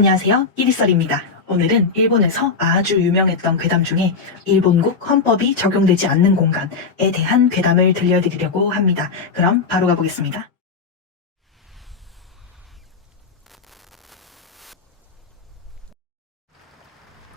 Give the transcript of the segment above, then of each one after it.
안녕하세요. 이리썰입니다. 오늘은 일본에서 아주 유명했던 괴담 중에 일본국 헌법이 적용되지 않는 공간에 대한 괴담을 들려드리려고 합니다. 그럼 바로 가보겠습니다.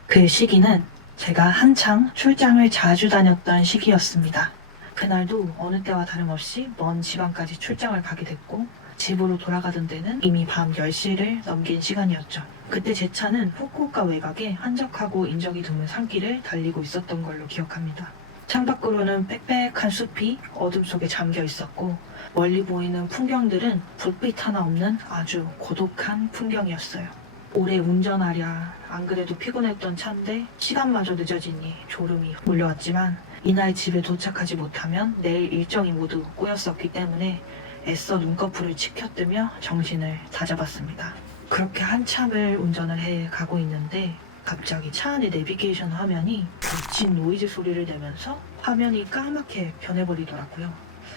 그 시기는 제가 한창 출장을 자주 다녔던 시기였습니다. 그날도 어느 때와 다름없이 먼 지방까지 출장을 가게 됐고 집으로 돌아가던 때는 이미 밤 10시를 넘긴 시간이었죠. 그때 제 차는 후쿠오카 외곽에 한적하고 인적이 드문 산길을 달리고 있었던 걸로 기억합니다. 창밖으로는 빽빽한 숲이 어둠 속에 잠겨 있었고 멀리 보이는 풍경들은 불빛 하나 없는 아주 고독한 풍경이었어요. 오래 운전하랴 안 그래도 피곤했던 차인데 시간마저 늦어지니 졸음이 몰려왔지만 이날 집에 도착하지 못하면 내일 일정이 모두 꼬였었기 때문에 애써 눈꺼풀을 치켜뜨며 정신을 다잡았습니다. 그렇게 한참을 운전을 해 가고 있는데 갑자기 차 안의 내비게이션 화면이 미친 노이즈 소리를 내면서 화면이 까맣게 변해버리더라고요.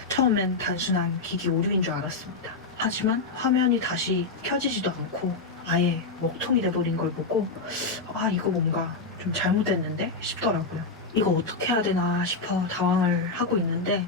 처음엔 단순한 기기 오류인 줄 알았습니다. 하지만 화면이 다시 켜지지도 않고 아예 먹통이 돼버린 걸 보고 이거 뭔가 좀 잘못됐는데 싶더라고요. 이거 어떻게 해야 되나 싶어 당황을 하고 있는데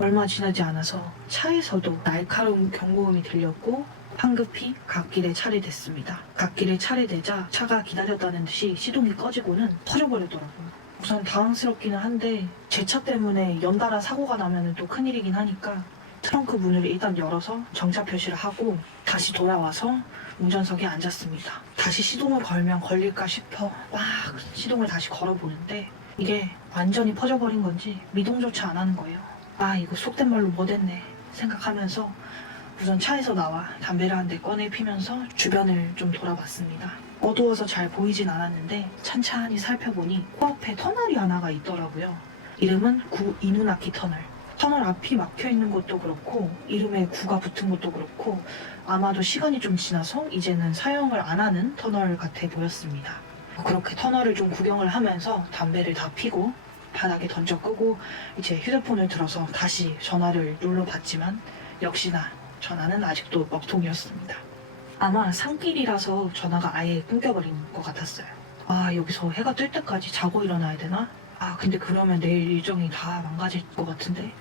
얼마 지나지 않아서 차에서도 날카로운 경고음이 들렸고 황급히 갓길에 차례됐습니다. 갓길에 차례되자 차가 기다렸다는 듯이 시동이 꺼지고는 터져버리더라고요. 우선 당황스럽기는 한데 제 차 때문에 연달아 사고가 나면 또 큰일이긴 하니까 트렁크 문을 일단 열어서 정차 표시를 하고 다시 돌아와서 운전석에 앉았습니다. 다시 시동을 걸면 걸릴까 싶어 막 시동을 다시 걸어보는데 이게 완전히 퍼져버린 건지 미동조차 안 하는 거예요. 이거 속된 말로 못했네 생각하면서 우선 차에서 나와 담배를 한 대 꺼내 피면서 주변을 좀 돌아봤습니다. 어두워서 잘 보이진 않았는데 찬찬히 살펴보니 코앞에 터널이 하나가 있더라고요. 이름은 구 이누나키 터널. 터널 앞이 막혀있는 것도 그렇고 이름에 구가 붙은 것도 그렇고 아마도 시간이 좀 지나서 이제는 사용을 안 하는 터널 같아 보였습니다. 그렇게 터널을 좀 구경을 하면서 담배를 다 피고 바닥에 던져 끄고 이제 휴대폰을 들어서 다시 전화를 눌러봤지만 역시나 전화는 아직도 먹통이었습니다. 아마 산길이라서 전화가 아예 끊겨버린 것 같았어요. 여기서 해가 뜰 때까지 자고 일어나야 되나? 근데 그러면 내일 일정이 다 망가질 것 같은데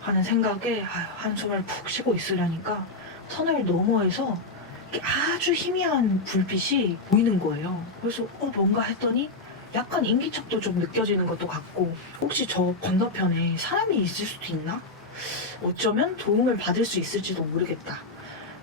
하는 생각에 한숨을 푹 쉬고 있으려니까 터널 너머에서 아주 희미한 불빛이 보이는 거예요. 그래서 뭔가 했더니 약간 인기척도 좀 느껴지는 것도 같고 혹시 저 건너편에 사람이 있을 수도 있나? 어쩌면 도움을 받을 수 있을지도 모르겠다.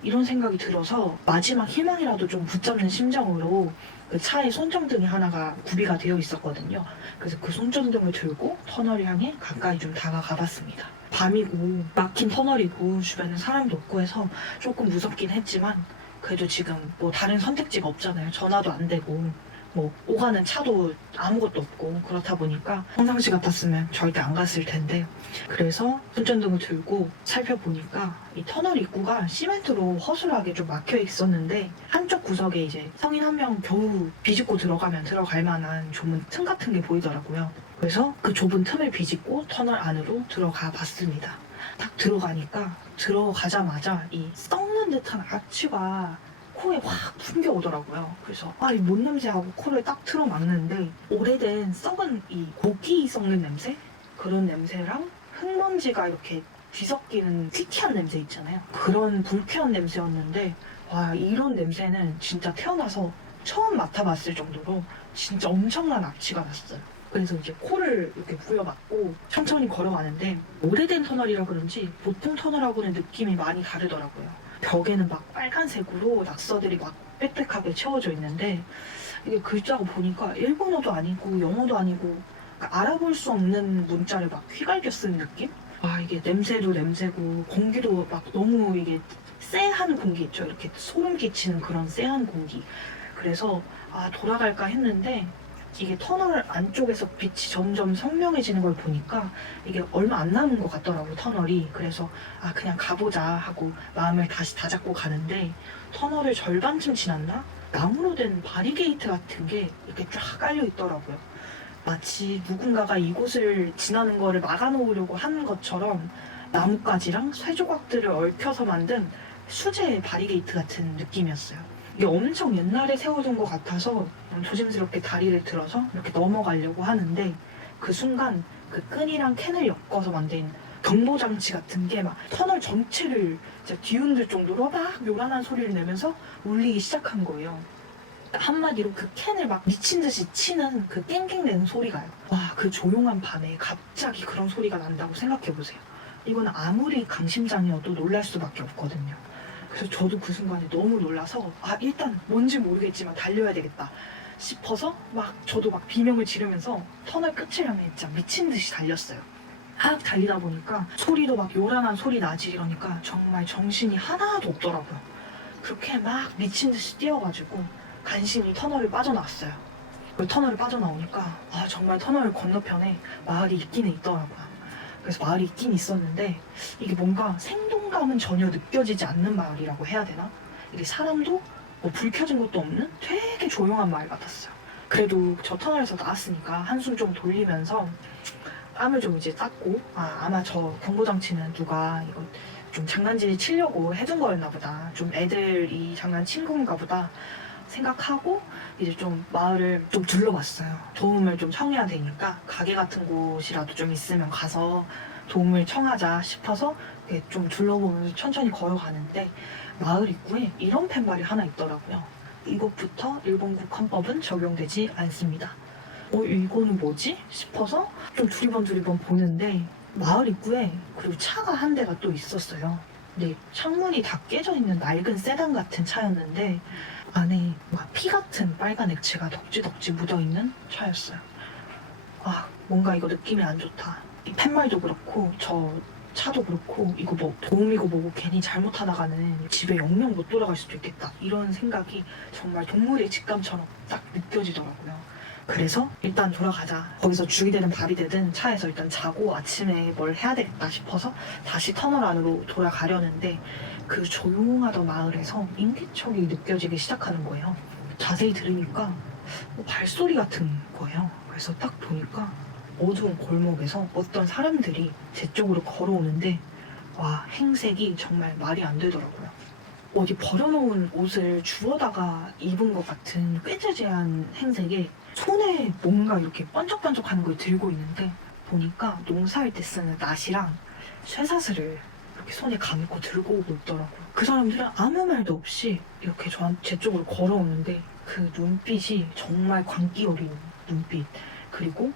이런 생각이 들어서 마지막 희망이라도 좀 붙잡는 심정으로 그 차에 손전등이 하나가 구비가 되어 있었거든요. 그래서 그 손전등을 들고 터널을 향해 가까이 좀 다가가 봤습니다. 밤이고 막힌 터널이고 주변에 사람도 없고 해서 조금 무섭긴 했지만 그래도 지금 뭐 다른 선택지가 없잖아요. 전화도 안 되고 뭐 오가는 차도 아무것도 없고 그렇다 보니까 평상시 같았으면 절대 안 갔을 텐데 그래서 손전등을 들고 살펴보니까 이 터널 입구가 시멘트로 허술하게 좀 막혀 있었는데 한쪽 구석에 이제 성인 한 명 겨우 비집고 들어가면 들어갈 만한 좁은 틈 같은 게 보이더라고요. 그래서 그 좁은 틈을 비집고 터널 안으로 들어가 봤습니다. 딱 들어가니까 들어가자마자 이 썩는 듯한 악취가 코에 확 풍겨오더라고요. 그래서 이뭔 냄새하고 코를 딱 틀어막는데 오래된 썩은 이 고기 썩는 냄새? 그런 냄새랑 흙먼지가 이렇게 뒤섞이는 퀴퀴한 냄새 있잖아요. 그런 불쾌한 냄새였는데 이런 냄새는 진짜 태어나서 처음 맡아봤을 정도로 진짜 엄청난 악취가 났어요. 그래서 이제 코를 이렇게 부여막고 천천히 걸어가는데 오래된 터널이라 그런지 보통 터널하고는 느낌이 많이 다르더라고요. 벽에는 막 빨간색으로 낙서들이 막 빽빽하게 채워져 있는데 이게 글자가 보니까 일본어도 아니고 영어도 아니고 그러니까 알아볼 수 없는 문자를 막 휘갈겨 쓴 느낌? 이게 냄새도 냄새고 공기도 막 너무 이게 쎄한 공기 있죠. 이렇게 소름 끼치는 그런 쎄한 공기. 그래서 돌아갈까 했는데 이게 터널 안쪽에서 빛이 점점 선명해지는 걸 보니까 이게 얼마 안 남은 것 같더라고요, 터널이. 그래서 그냥 가보자 하고 마음을 다시 다잡고 가는데 터널을 절반쯤 지났나? 나무로 된 바리게이트 같은 게 이렇게 쫙 깔려 있더라고요. 마치 누군가가 이곳을 지나는 거를 막아놓으려고 하는 것처럼 나뭇가지랑 쇠조각들을 얽혀서 만든 수제 바리게이트 같은 느낌이었어요. 이게 엄청 옛날에 세워둔 것 같아서 조심스럽게 다리를 들어서 이렇게 넘어가려고 하는데 그 순간 그 끈이랑 캔을 엮어서 만든 경보장치 같은 게 막 터널 전체를 진짜 뒤흔들 정도로 막 요란한 소리를 내면서 울리기 시작한 거예요. 한마디로 그 캔을 막 미친 듯이 치는 그 깽깽대는 소리가요. 와, 그 조용한 밤에 갑자기 그런 소리가 난다고 생각해보세요. 이건 아무리 강심장이어도 놀랄 수밖에 없거든요. 그래서 저도 그 순간에 너무 놀라서 일단 뭔지 모르겠지만 달려야 되겠다 싶어서 막 저도 막 비명을 지르면서 터널 끝을 향해 진짜 미친 듯이 달렸어요. 막 달리다 보니까 소리도 막 요란한 소리 나지 이러니까 정말 정신이 하나도 없더라고요. 그렇게 막 미친 듯이 뛰어가지고 간신히 터널을 빠져나왔어요. 그 터널을 빠져나오니까 정말 터널 건너편에 마을이 있기는 있더라고요. 그래서 마을이 있긴 있었는데 이게 뭔가 생동감은 전혀 느껴지지 않는 마을이라고 해야 되나? 이게 사람도 뭐 불 켜진 것도 없는 되게 조용한 마을 같았어요. 그래도 저 터널에서 나왔으니까 한숨 좀 돌리면서 땀을 좀 이제 닦고 아마 저 경보장치는 누가 이거 좀 장난질 치려고 해둔 거였나 보다. 좀 애들이 장난친 건가 보다 생각하고 이제 좀 마을을 좀 둘러봤어요. 도움을 좀 청해야 되니까 가게 같은 곳이라도 좀 있으면 가서 도움을 청하자 싶어서 좀 둘러보면서 천천히 걸어가는데 마을 입구에 이런 팻말이 하나 있더라고요. 이것부터 일본 국헌법은 적용되지 않습니다. 이거는 뭐지? 싶어서 좀 두리번 보는데 마을 입구에 그리고 차가 한 대가 또 있었어요. 근데 창문이 다 깨져 있는 낡은 세단 같은 차였는데 안에 막 피 같은 빨간 액체가 덕지덕지 묻어있는 차였어요. 뭔가 이거 느낌이 안 좋다. 이 팻말도 그렇고 저 차도 그렇고 이거 뭐 도움이고 뭐고 괜히 잘못하다가는 집에 영영 못 돌아갈 수도 있겠다. 이런 생각이 정말 동물의 직감처럼 딱 느껴지더라고요. 그래서 일단 돌아가자. 거기서 죽이 되든 밥이 되든 차에서 일단 자고 아침에 뭘 해야 되겠다 싶어서 다시 터널 안으로 돌아가려는데 그 조용하던 마을에서 인기척이 느껴지기 시작하는 거예요. 자세히 들으니까 발소리 같은 거예요. 그래서 딱 보니까 어두운 골목에서 어떤 사람들이 제 쪽으로 걸어오는데 행색이 정말 말이 안 되더라고요. 어디 버려놓은 옷을 주워다가 입은 것 같은 꾀죄죄한 행색에 손에 뭔가 이렇게 번쩍번쩍하는 걸 들고 있는데 보니까 농사할 때 쓰는 낫이랑 쇠사슬을 이렇게 손에 감고 들고 오고 있더라고요. 그 사람들은 아무 말도 없이 이렇게 제 쪽으로 걸어오는데 그 눈빛이 정말 광기 어린 눈빛, 그리고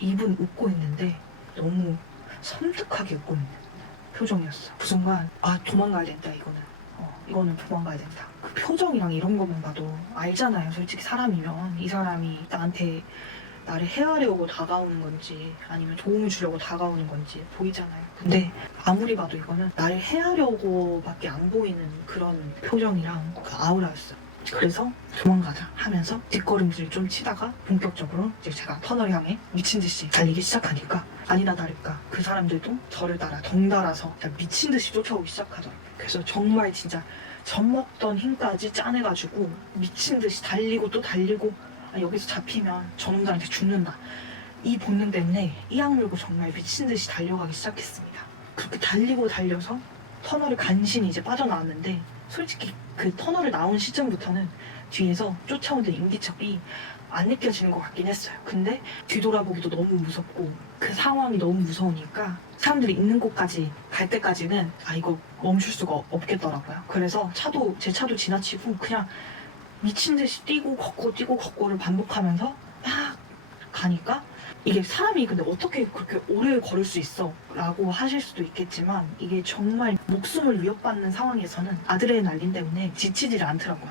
입은 웃고 있는데 너무 섬뜩하게 웃고 있는 표정이었어. 그 순간 도망가야 된다. 이거는 도망가야 된다. 그 표정이랑 이런 것만 봐도 알잖아요. 솔직히 사람이면 이 사람이 나를 헤아려고 다가오는 건지 아니면 도움을 주려고 다가오는 건지 보이잖아요. 근데 아무리 봐도 이거는 나를 헤아려고밖에 안 보이는 그런 표정이랑 그 아우라였어요. 그래서 도망가자 하면서 뒷걸음질 좀 치다가 본격적으로 이제 제가 터널 향해 미친 듯이 달리기 시작하니까 아니나 다를까 그 사람들도 저를 따라 덩달아서 미친 듯이 쫓아오기 시작하더라고요. 그래서 정말 진짜 젖먹던 힘까지 짜내가지고 미친 듯이 달리고 또 달리고 여기서 잡히면 저놈들한테 죽는다. 이 본능 때문에 이 악물고 정말 미친 듯이 달려가기 시작했습니다. 그렇게 달리고 달려서 터널을 간신히 이제 빠져나왔는데 솔직히 그 터널을 나온 시점부터는 뒤에서 쫓아오는 인기척이 안 느껴지는 것 같긴 했어요. 근데 뒤돌아보기도 너무 무섭고 그 상황이 너무 무서우니까 사람들이 있는 곳까지 갈 때까지는 이거 멈출 수가 없겠더라고요. 그래서 제 차도 지나치고 그냥 미친 듯이 뛰고 걷고를 반복하면서 막 가니까 이게 사람이 근데 어떻게 그렇게 오래 걸을 수 있어? 라고 하실 수도 있겠지만 이게 정말 목숨을 위협받는 상황에서는 아드레날린 때문에 지치질 않더라고요.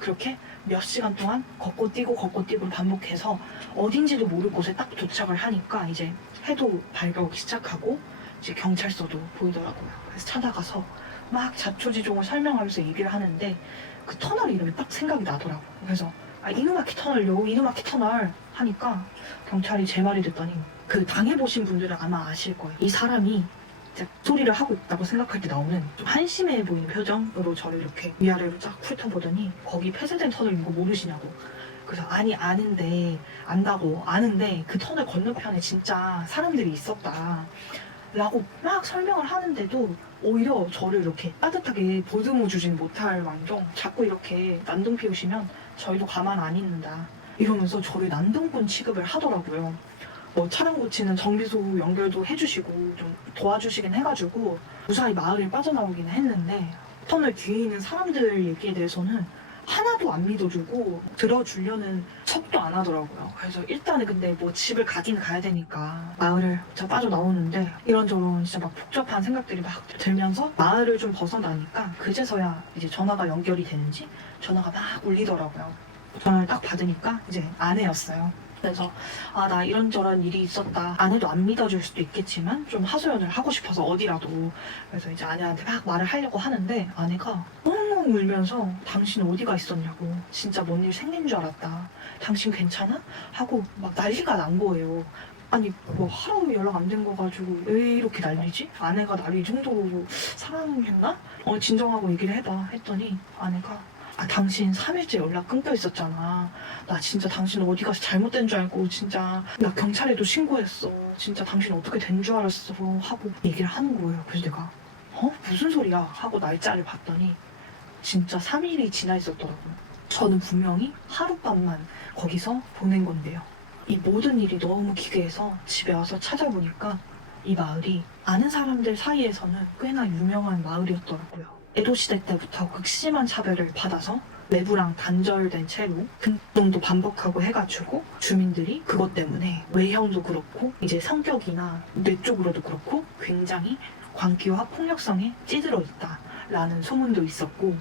그렇게 몇 시간 동안 걷고 뛰고를 반복해서 어딘지도 모를 곳에 딱 도착을 하니까 이제 해도 밝아오기 시작하고 이제 경찰서도 보이더라고요. 그래서 찾아가서 막 자초지종을 설명하면서 얘기를 하는데 그 터널 이름이 딱 생각이 나더라고요. 그래서 이누마키 터널 하니까 경찰이 제 말이 듣더니 그 당해보신 분들은 아마 아실 거예요. 이 사람이 소리를 하고 있다고 생각할 때 나오는 좀 한심해 보이는 표정으로 저를 이렇게 위아래로 쫙 훑어보더니 거기 폐쇄된 터널인 거 모르시냐고. 그래서 안다고 아는데 그 터널 건너편에 진짜 사람들이 있었다. 라고 막 설명을 하는데도 오히려 저를 이렇게 따뜻하게 보듬어 주진 못할 망정 자꾸 이렇게 난동 피우시면 저희도 가만 안 있는다 이러면서 저를 난동꾼 취급을 하더라고요. 뭐 차량 고치는 정비소 연결도 해주시고 좀 도와주시긴 해가지고 무사히 마을을 빠져나오긴 했는데 터널 뒤에 있는 사람들 얘기에 대해서는 하나도 안 믿어주고 들어주려는 척도 안 하더라고요. 그래서 일단은 근데 뭐 집을 가긴 가야 되니까 마을을 저 빠져나오는데 이런저런 진짜 막 복잡한 생각들이 막 들면서 마을을 좀 벗어나니까 그제서야 이제 전화가 연결이 되는지 전화가 막 울리더라고요. 전화를 딱 받으니까 이제 아내였어요. 그래서 나 이런저런 일이 있었다. 아내도 안 믿어줄 수도 있겠지만 좀 하소연을 하고 싶어서 어디라도. 그래서 이제 아내한테 막 말을 하려고 하는데 아내가 엉엉 울면서 당신 어디가 있었냐고. 진짜 뭔 일 생긴 줄 알았다. 당신 괜찮아? 하고 막 난리가 난 거예요. 아니 뭐 하루 연락 안 된 거 가지고 왜 이렇게 난리지? 아내가 나를 이 정도로 사랑했나? 진정하고 얘기를 해봐 했더니 아내가 당신 3일째 연락 끊겨 있었잖아. 나 진짜 당신 어디 가서 잘못된 줄 알고 진짜 나 경찰에도 신고했어. 진짜 당신 어떻게 된 줄 알았어 하고 얘기를 하는 거예요. 그래서 내가 무슨 소리야 하고 날짜를 봤더니 진짜 3일이 지나 있었더라고요. 저는 분명히 하룻밤만 거기서 보낸 건데요. 이 모든 일이 너무 기괴해서 집에 와서 찾아보니까 이 마을이 아는 사람들 사이에서는 꽤나 유명한 마을이었더라고요. 에도시대 때부터 극심한 차별을 받아서 내부랑 단절된 채로 근동도 반복하고 해가지고 주민들이 그것 때문에 외형도 그렇고 이제 성격이나 뇌 쪽으로도 그렇고 굉장히 광기와 폭력성에 찌들어 있다라는 소문도 있었고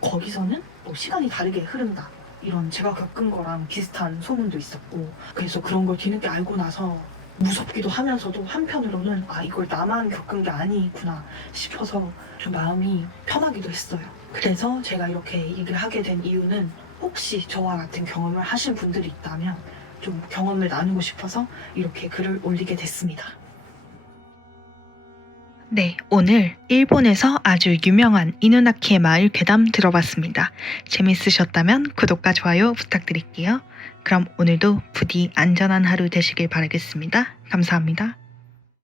거기서는 뭐 시간이 다르게 흐른다 이런 제가 겪은 거랑 비슷한 소문도 있었고 그래서 그런 걸 뒤늦게 알고 나서 무섭기도 하면서도 한편으로는 이걸 나만 겪은 게 아니구나 싶어서 좀 마음이 편하기도 했어요. 그래서 제가 이렇게 얘기를 하게 된 이유는 혹시 저와 같은 경험을 하신 분들이 있다면 좀 경험을 나누고 싶어서 이렇게 글을 올리게 됐습니다. 네, 오늘 일본에서 아주 유명한 이누나키의 마을 괴담 들어봤습니다. 재밌으셨다면 구독과 좋아요 부탁드릴게요. 그럼 오늘도 부디 안전한 하루 되시길 바라겠습니다. 감사합니다.